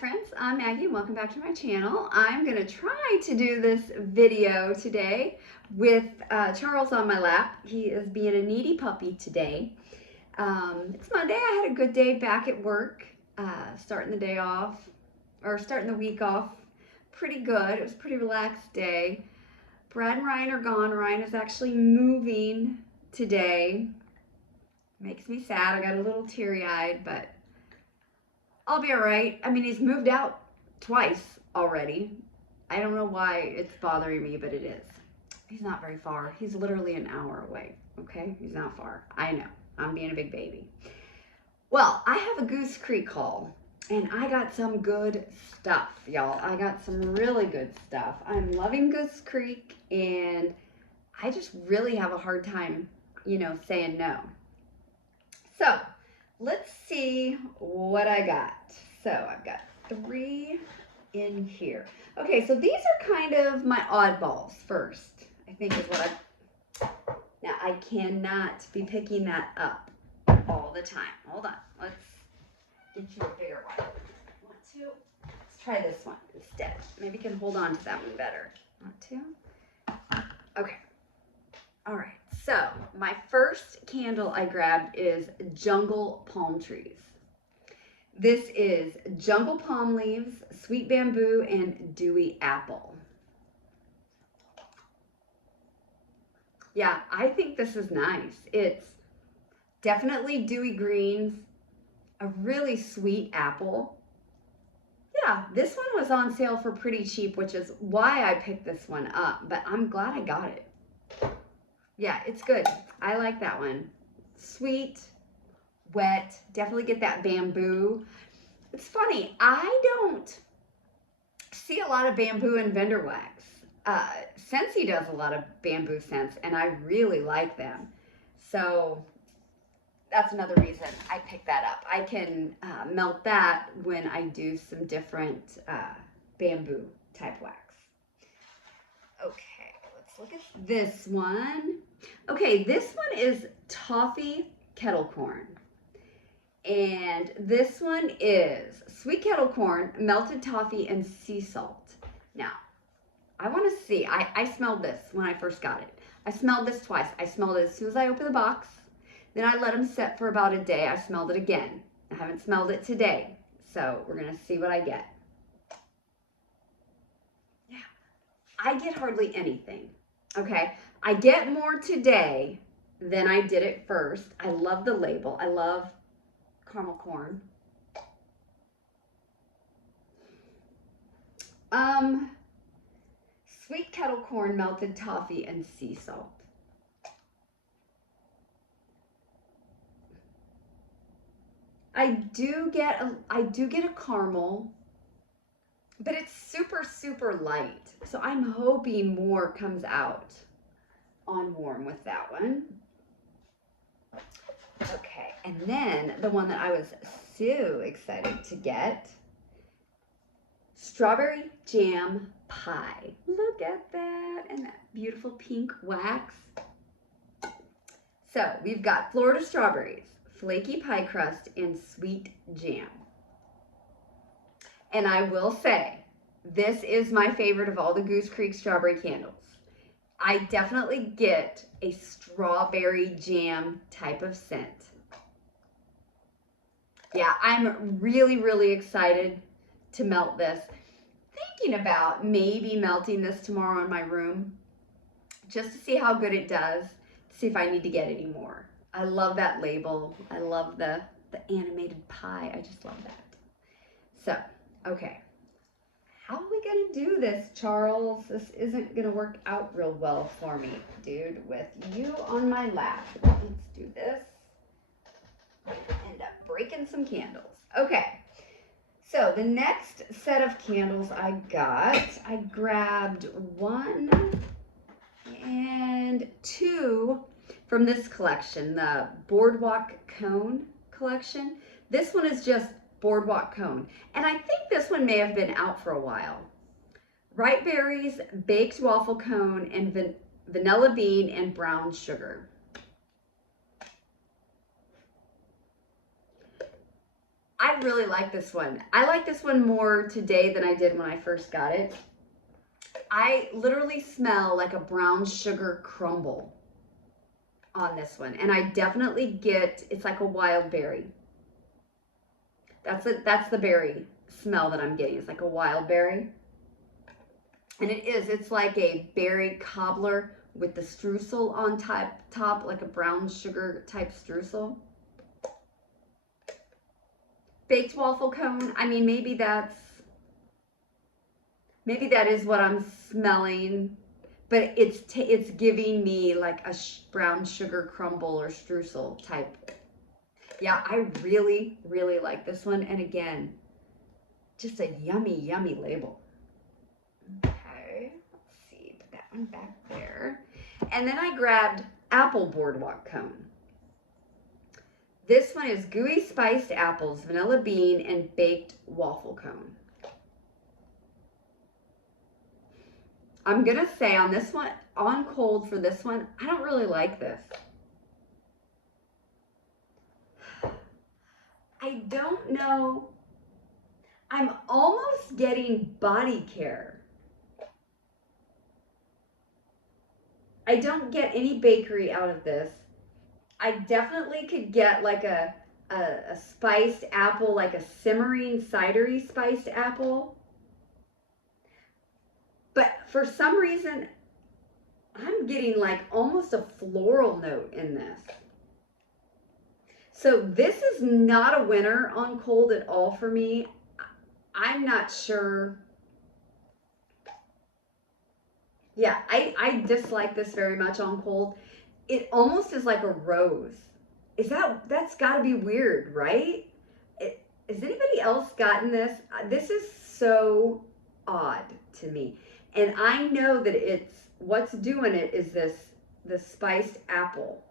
friends, I'm Maggie and welcome back to my channel. I'm going to try to do this video today with Charles on my lap. He is being a needy puppy today. It's Monday. I had a good day back at work, starting the day off, or starting the week off pretty good. It was a pretty relaxed day. Brad and Ryan are gone. Ryan is actually moving today. Makes me sad. I got a little teary-eyed, but I'll be all right. I mean, he's moved out twice already. I don't know why it's bothering me, but it is. He's not very far. He's literally an hour away, okay? He's not far. I know. I'm being a big baby. Well, I have a GooseCreek haul, and I got some good stuff, y'all. I got some really good stuff. I'm loving GooseCreek, and I just really have a hard time, saying no. So, let's see what I got. So I've got 3 in here. Okay, so these are kind of my oddballs first, I think is what now I cannot be picking that up all the time. Hold on, let's get you a bigger one. Let's try this one instead. Maybe you can hold on to that one better. Want to? Okay. All right, so my first candle I grabbed is Jungle Palm Trees. This is jungle palm leaves, sweet bamboo, and dewy apple. Yeah, I think this is nice. It's definitely dewy greens, a really sweet apple. Yeah, this one was on sale for pretty cheap, which is why I picked this one up, but I'm glad I got it. Yeah, it's good. I like that one. Sweet, wet, definitely get that bamboo. It's funny, I don't see a lot of bamboo in vendor wax. Scentsy does a lot of bamboo scents, and I really like them. So that's another reason I picked that up. I can melt that when I do some different bamboo type wax. Okay. Look at this one. Okay, this one is toffee kettle corn. And this one is sweet kettle corn, melted toffee, and sea salt. Now, I want to see. I smelled this when I first got it. I smelled this twice. I smelled it as soon as I opened the box. Then I let them set for about a day. I smelled it again. I haven't smelled it today. So we're going to see what I get. Yeah, I get hardly anything. Okay, I get more today than I did at first. I love the label. I love caramel corn. Sweet kettle corn, melted toffee, and sea salt. I do get a caramel, but it's super light. So I'm hoping more comes out on warm with that one. Okay, and then the one that I was so excited to get, strawberry jam pie. Look at that, and that beautiful pink wax. So we've got Florida strawberries, flaky pie crust, and sweet jam. And I will say, this is my favorite of all the GooseCreek strawberry candles. I definitely get a strawberry jam type of scent. Yeah, I'm really excited to melt this. Thinking about maybe melting this tomorrow in my room just to see how good it does, to see if I need to get any more. I love that label. I love the animated pie. I just love that. So, okay. How are we going to do this, Charles? This isn't going to work out real well for me, dude, with you on my lap. Let's do this. End up breaking some candles. Okay. So the next set of candles I grabbed 1 and 2 from this collection, the Boardwalk Cone collection. This one is just Boardwalk Cone, and I think this one may have been out for a while. Ripe berries, baked waffle cone, and vanilla bean and brown sugar. I really like this one. I like this one more today than I did when I first got it. I literally smell like a brown sugar crumble on this one. And I definitely get, it's like a wild berry. That's the berry smell that I'm getting. It's like a wild berry. And it's like a berry cobbler with the streusel on top, like a brown sugar type streusel. Baked waffle cone, I mean, maybe that is what I'm smelling, but it's giving me like a brown sugar crumble or streusel type. Yeah, I really, really like this one. And again, just a yummy, yummy label. Okay, let's see, put that one back there. And then I grabbed apple boardwalk cone. This one is gooey spiced apples, vanilla bean, and baked waffle cone. I'm going to say on this one, on cold for this one, I don't really like this. I don't know. I'm almost getting body care. I don't get any bakery out of this. I definitely could get like a spiced apple, like a simmering cidery spiced apple. But for some reason, I'm getting like almost a floral note in this. So this is not a winner on cold at all for me. I'm not sure. Yeah, I dislike this very much on cold. It almost is like a rose. That's got to be weird, right? Has anybody else gotten this? This is so odd to me. And I know that what's doing it is the spiced apple.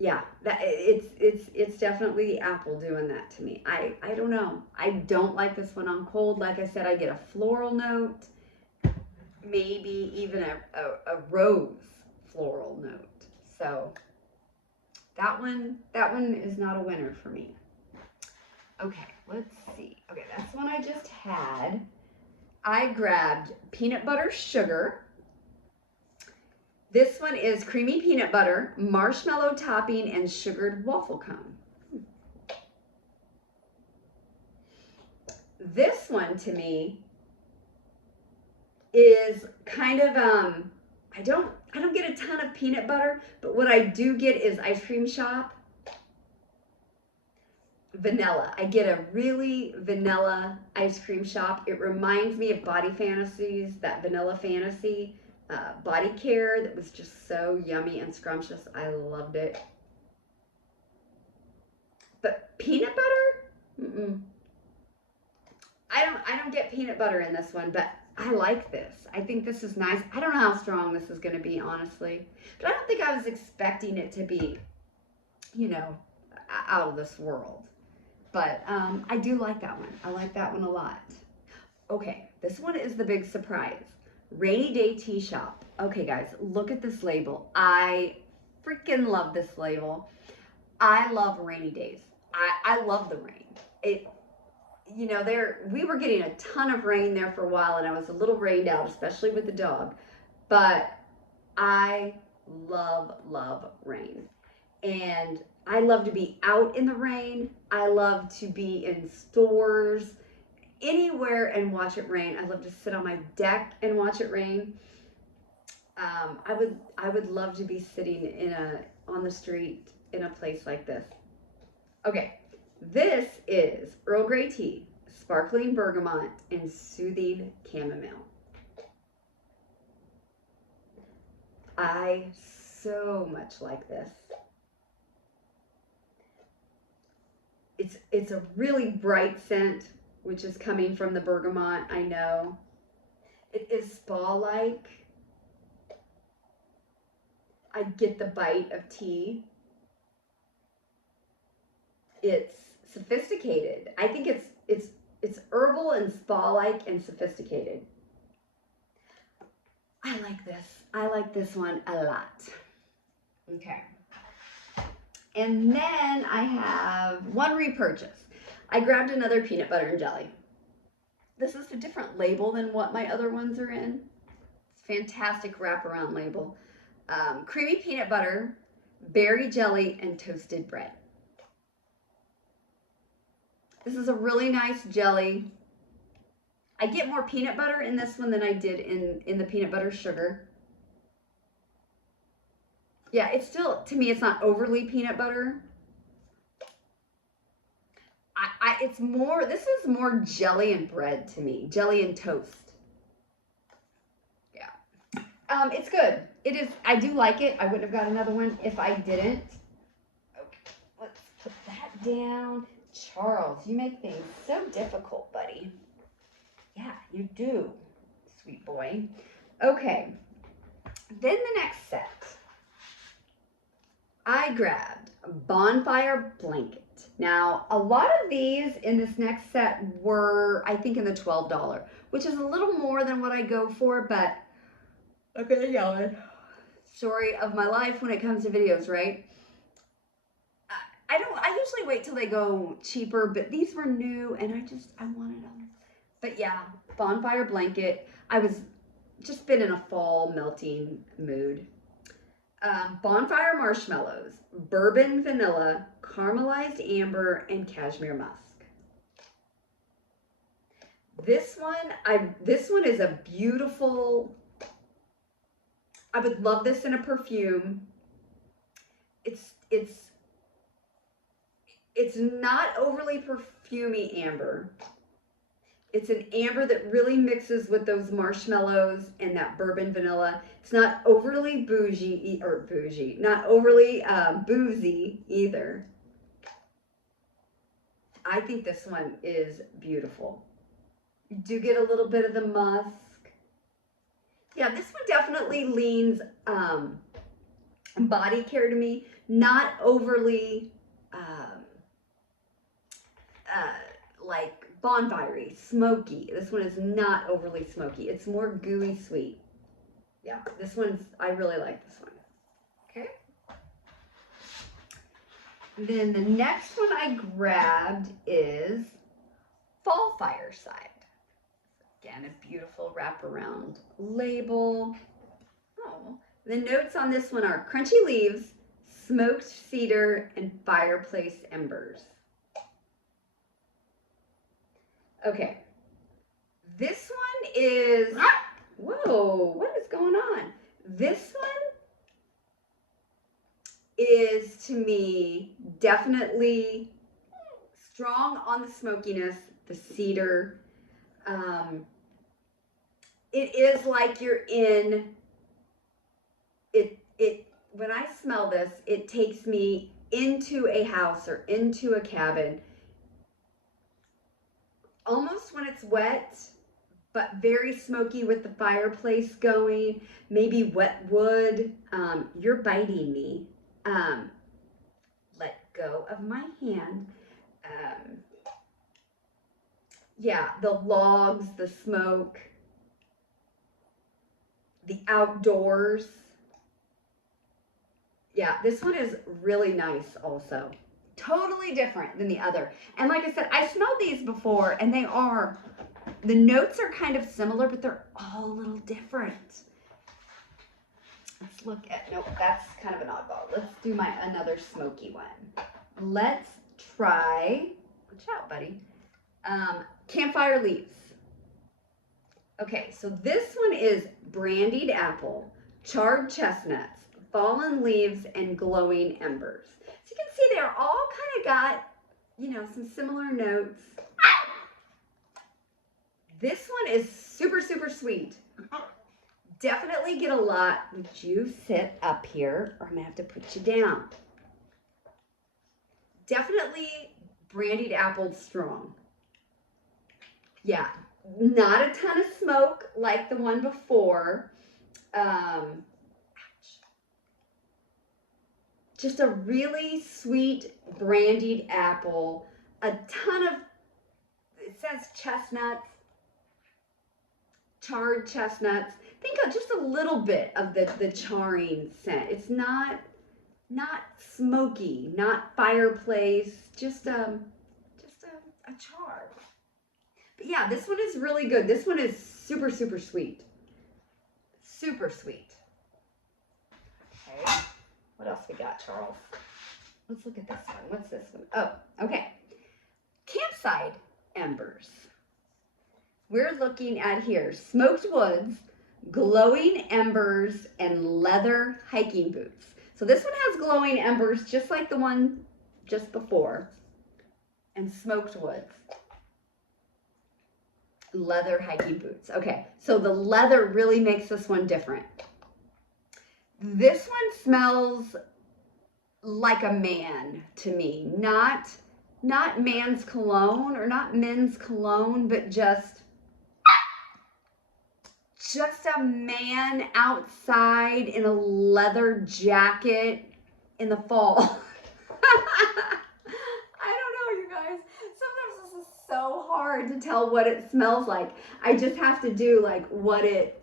Yeah, it's definitely the apple doing that to me. I don't know. I don't like this one on cold. Like I said, I get a floral note, maybe even a rose floral note. So that one is not a winner for me. Okay, let's see. Okay, that's one I just had. I grabbed peanut butter sugar. This one is creamy peanut butter, marshmallow topping, and sugared waffle cone. This one to me is kind of I don't get a ton of peanut butter, but what I do get is ice cream shop vanilla. I get a really vanilla ice cream shop. It reminds me of Body Fantasies, that Vanilla Fantasy body care that was just so yummy and scrumptious. I loved it. But peanut butter? I don't get peanut butter in this one, but I like this. I think this is nice. I don't know how strong this is going to be, honestly. But I don't think I was expecting it to be, you know, out of this world. But I do like that one. I like that one a lot. Okay, this one is the big surprise. Rainy Day Tea Shop. Okay, guys, look at this label. I freaking love this label. I love rainy days. I love the rain. You know, we were getting a ton of rain there for a while, and I was a little rained out, especially with the dog. But I love rain. And I love to be out in the rain. I love to be in stores, anywhere, and watch it rain. I love to sit on my deck and watch it rain. I would love to be sitting on the street in a place like this. Okay, this is Earl Grey tea, sparkling bergamot, and soothing chamomile. I so much like this. It's a really bright scent, which is coming from the bergamot, I know. It is spa-like. I get the bite of tea. It's sophisticated. I think it's herbal and spa-like and sophisticated. I like this. I like this one a lot. Okay. And then I have one repurchase. I grabbed another peanut butter and jelly. This is a different label than what my other ones are in. It's a fantastic wraparound label. Creamy peanut butter, berry jelly, and toasted bread. This is a really nice jelly. I get more peanut butter in this one than I did in the peanut butter sugar. Yeah, it's still, to me, it's not overly peanut butter. It's more, this is more jelly and bread to me. Jelly and toast. Yeah. It's good. It is, I do like it. I wouldn't have got another one if I didn't. Okay, let's put that down. Charles, you make things so difficult, buddy. Yeah, you do, sweet boy. Okay, then the next set. I grabbed a bonfire blanket. Now, a lot of these in this next set were, I think, in the $12, which is a little more than what I go for, but okay, yelling. Story of my life when it comes to videos, right? I usually wait till they go cheaper, but these were new and I wanted them. But yeah, bonfire blanket. I was just been in a fall melting mood. Bonfire marshmallows, bourbon vanilla, caramelized amber, and cashmere musk. This one is a beautiful, I would love this in a perfume. It's not overly perfumey amber. It's an amber that really mixes with those marshmallows and that bourbon vanilla. It's not overly not overly boozy either. I think this one is beautiful. You do get a little bit of the musk. Yeah, this one definitely leans body care to me. Not overly like bonfire-y, smoky. This one is not overly smoky. It's more gooey sweet. Yeah, this one's, I really like this one. Okay. Then the next one I grabbed is Fall Fireside. Again, a beautiful wraparound label. Oh, the notes on this one are crunchy leaves, smoked cedar, and fireplace embers. Okay, this one is, whoa, what is going on? This one is, to me, definitely strong on the smokiness, the cedar. It is like you're in, when I smell this, it takes me into a house or into a cabin. Almost when it's wet, but very smoky with the fireplace going, maybe wet wood. You're biting me. Let go of my hand. Yeah, the logs, the smoke, the outdoors. Yeah, this one is really nice also. Totally different than the other. And like I said, I smelled these before and the notes are kind of similar, but they're all a little different. Let's look at, nope, that's kind of an oddball. Let's do another smoky one. Let's try, watch out, buddy, Campfire Leaves. Okay, so this one is brandied apple, charred chestnuts, fallen leaves, and glowing embers. So you can see they're all kind of got, some similar notes. This one is super, super sweet. Definitely get a lot. Would you sit up here or I'm going to have to put you down? Definitely brandied apple strong. Yeah, not a ton of smoke like the one before. Just a really sweet brandied apple. A ton of, it says chestnuts, charred chestnuts. Think of just a little bit of the charring scent. It's not not smoky, not fireplace, just a char. But yeah, this one is really good. This one is super, super sweet. Super sweet. Okay, what else we got, Charles? Let's look at this one. What's this one? Oh, okay. Campsite embers. We're looking at here, smoked woods, glowing embers, and leather hiking boots. So this one has glowing embers just like the one just before, and smoked woods. Leather hiking boots. Okay, so the leather really makes this one different. This one smells like a man to me, not man's cologne or not men's cologne, but just a man outside in a leather jacket in the fall. I don't know, you guys. Sometimes this is so hard to tell what it smells like. I just have to do like what it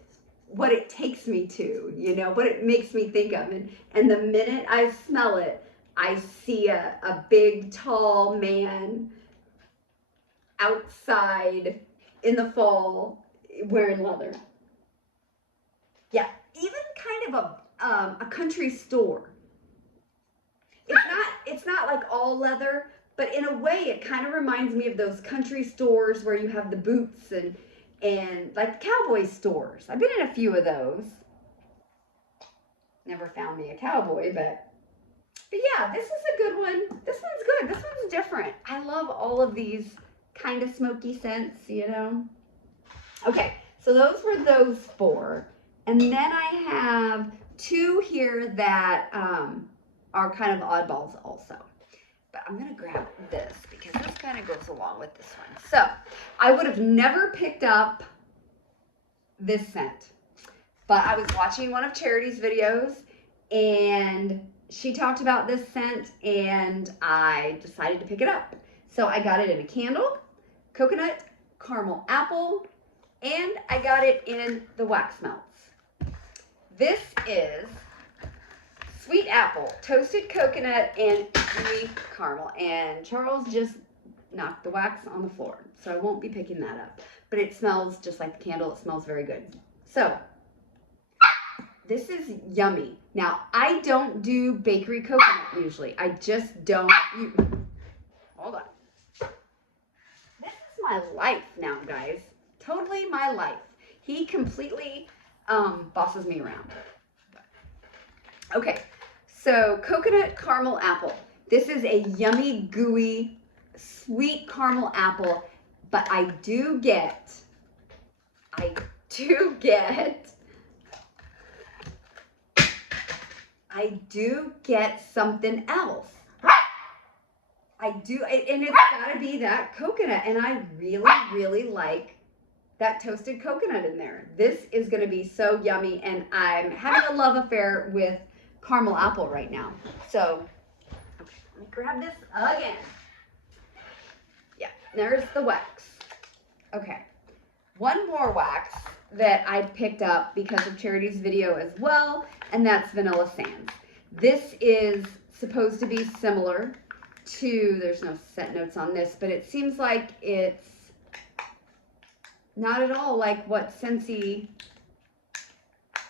takes me to, you know, what it makes me think of. And the minute I smell it, I see a big, tall man outside in the fall wearing leather. Yeah, even kind of a country store. It's not like all leather, but in a way it kind of reminds me of those country stores where you have the boots and like cowboy stores. I've been in a few of those. Never found me a cowboy, but yeah, this is a good one. This one's good. This one's different. I love all of these kind of smoky scents, you know. Okay, so those were those four. And then I have two here that are kind of oddballs also. But I'm going to grab this because this kind of goes along with this one. So I would have never picked up this scent, but I was watching one of Charity's videos and she talked about this scent and I decided to pick it up. So I got it in a candle, coconut, caramel apple, and I got it in the wax melts. This is sweet apple, toasted coconut, and gooey caramel. And Charles just knocked the wax on the floor, so I won't be picking that up. But it smells just like the candle. It smells very good. So this is yummy. Now, I don't do bakery coconut usually. I just don't. Hold on. This is my life now, guys. Totally my life. He completely bosses me around. Okay, so coconut caramel apple. This is a yummy, gooey, sweet caramel apple, but I do get something else. I do, and it's gotta be that coconut, and I really, really like that toasted coconut in there. This is gonna be so yummy, and I'm having a love affair with caramel apple right now. So, okay, let me grab this again. Yeah, there's the wax. Okay, one more wax that I picked up because of Charity's video as well, and that's Vanilla Sands. This is supposed to be similar to, there's no scent notes on this, but it seems like it's not at all like what Scentsy,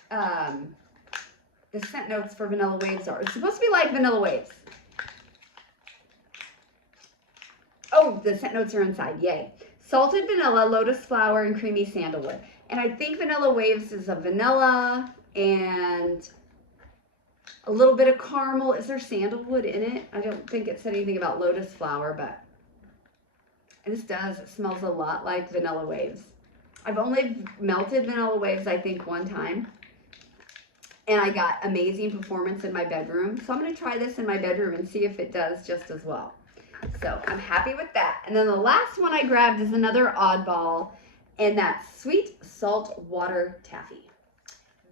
the scent notes for Vanilla Waves are. It's supposed to be like Vanilla Waves. Oh, the scent notes are inside, yay. Salted vanilla, lotus flower, and creamy sandalwood. And I think Vanilla Waves is a vanilla and a little bit of caramel. Is there sandalwood in it? I don't think it said anything about lotus flower, but this does. It smells a lot like Vanilla Waves. I've only melted Vanilla Waves, I think, one time. And I got amazing performance in my bedroom. So I'm going to try this in my bedroom and see if it does just as well. So I'm happy with that. And then the last one I grabbed is another oddball, and that's sweet salt water taffy.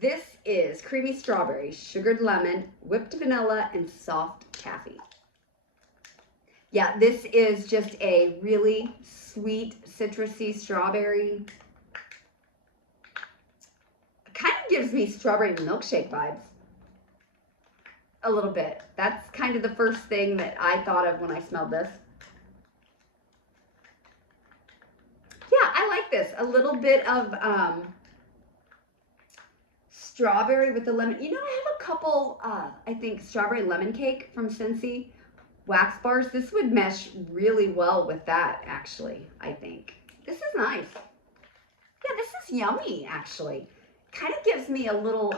This is creamy strawberry, sugared lemon, whipped vanilla, and soft taffy. Yeah, this is just a really sweet, citrusy strawberry. It kind of gives me strawberry milkshake vibes. a little bit. That's kind of the first thing that I thought of when I smelled this. Yeah, I like this. A little bit of strawberry with the lemon. You know, I have a couple, I think, strawberry lemon cake from Scentsy wax bars. This would mesh really well with that, actually, I think. This is nice. Yeah, this is yummy, actually. Kind of gives me a little,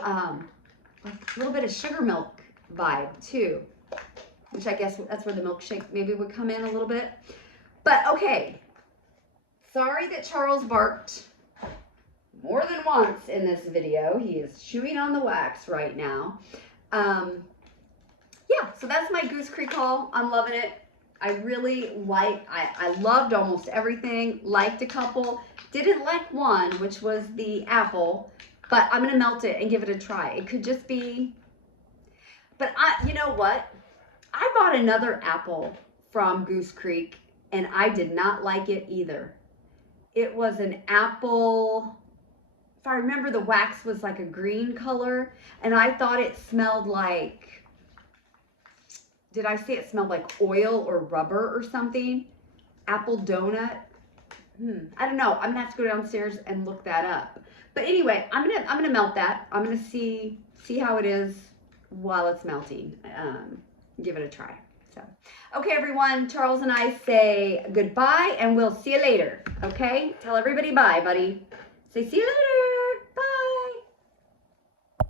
like a little bit of sugar milk vibe, too. Which I guess that's where the milkshake maybe would come in a little bit. But, okay. Sorry that Charles barked more than once in this video. He is chewing on the wax right now. Yeah, so that's my GooseCreek haul. I'm loving it. I really I loved almost everything. Liked a couple. Didn't like one, which was the apple. But I'm going to melt it and give it a try. It could just be... But you know what? I bought another apple from GooseCreek, and I did not like it either. It was an apple... If I remember, the wax was like a green color, and I thought it smelled like... Did I say it smelled like oil or rubber or something? Apple donut? I don't know. I'm gonna have to go downstairs and look that up. But anyway, I'm gonna melt that. I'm gonna see how it is while it's melting. Give it a try. So, okay, everyone. Charles and I say goodbye, and we'll see you later. Okay? Tell everybody bye, buddy. Say see you later.